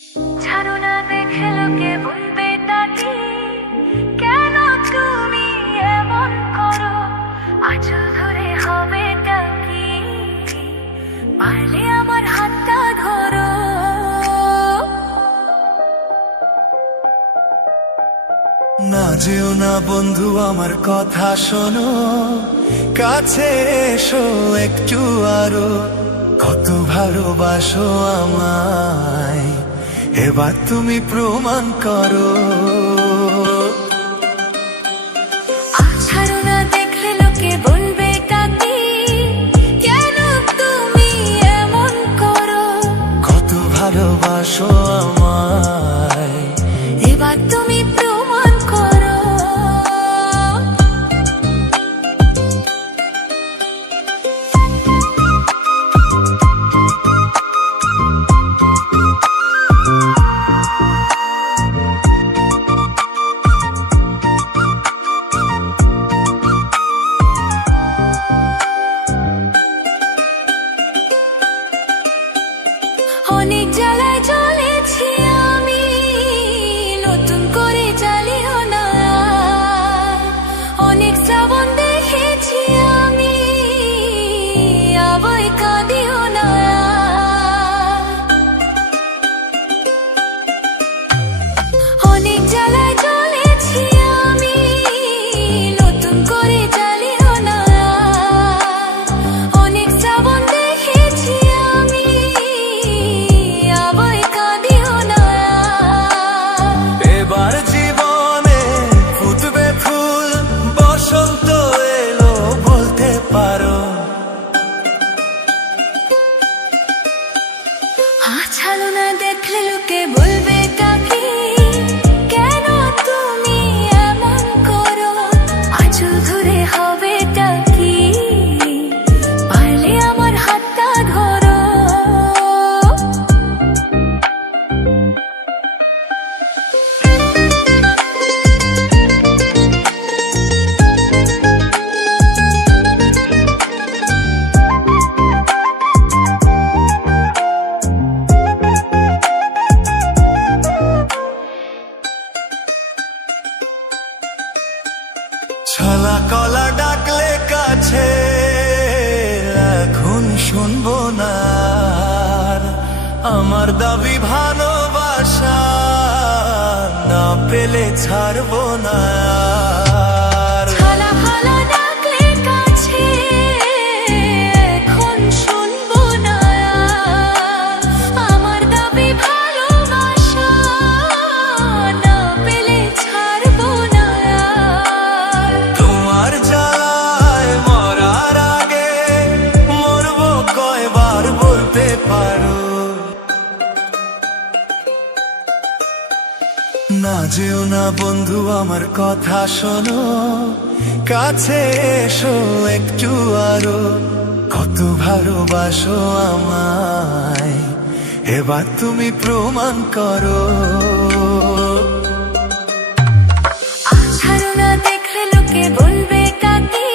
ছাড়ো না দেখে লোকে বলবে তাকি, কেন তুমি এমন করো? আঁচল ধরে হবে টাকি, পারলে আমার হাতটা ধরো। না যেও না বন্ধু, আমার কথা শোনো, কাছে এসো একটু আরো। কত ভালোবাসো আমায়, এবার তুমি প্রমাণ করো। ছাড়ো না দেখলে লোকে বলবে তাকি, কেন তুমি এমন করো? কত ভালোবাসো আমায়, এবার তুমি প্রমাণ করো। অনেক জ্বালায় জ্বলেছি আমি, নতুন করে জ্বালিও না। অনেক শ্রাবণ দেখেছি আমি, আবার কাঁদিও না। অনেক জ্বালায় জ্বলেছি আমি, নতুন করে জ্বালিও না। অনেক শ্রাবণ দেখেছি আমি, আবার কাঁদিও না। এবার জীবনে ফুটবে ফুল, বসন্ত এলো বলতে পারো। ছাড়ো না দেখলে লোকে বলবে তাকি, কেন তুমি এমন করো? আঁচল ধরে হবে টাকি, পারলে আমার হাতটা ধরো। ছলা কলা ডাকলে কাছে, এখন শুনবো না আর। আমার দাবি ভালোবাসা, না পেলে ছাড়বো না আর। ছালা ফালা ডাকলে কাছে, এখন শুনবো না। আমার দাবি ভালোবাসা, না পেলে ছাড়বো না। তোমার জ্বালায় মরার আগে মরবো কয়বার বলতে পারো। না যেও না বন্ধু, আমার কথা শোনো, কাছে এসো একটু আরো। কত ভালোবাসো আমায়, এবার তুমি প্রমাণ করো। ছাড়ো না দেখলে লোকে বলবে তাকি,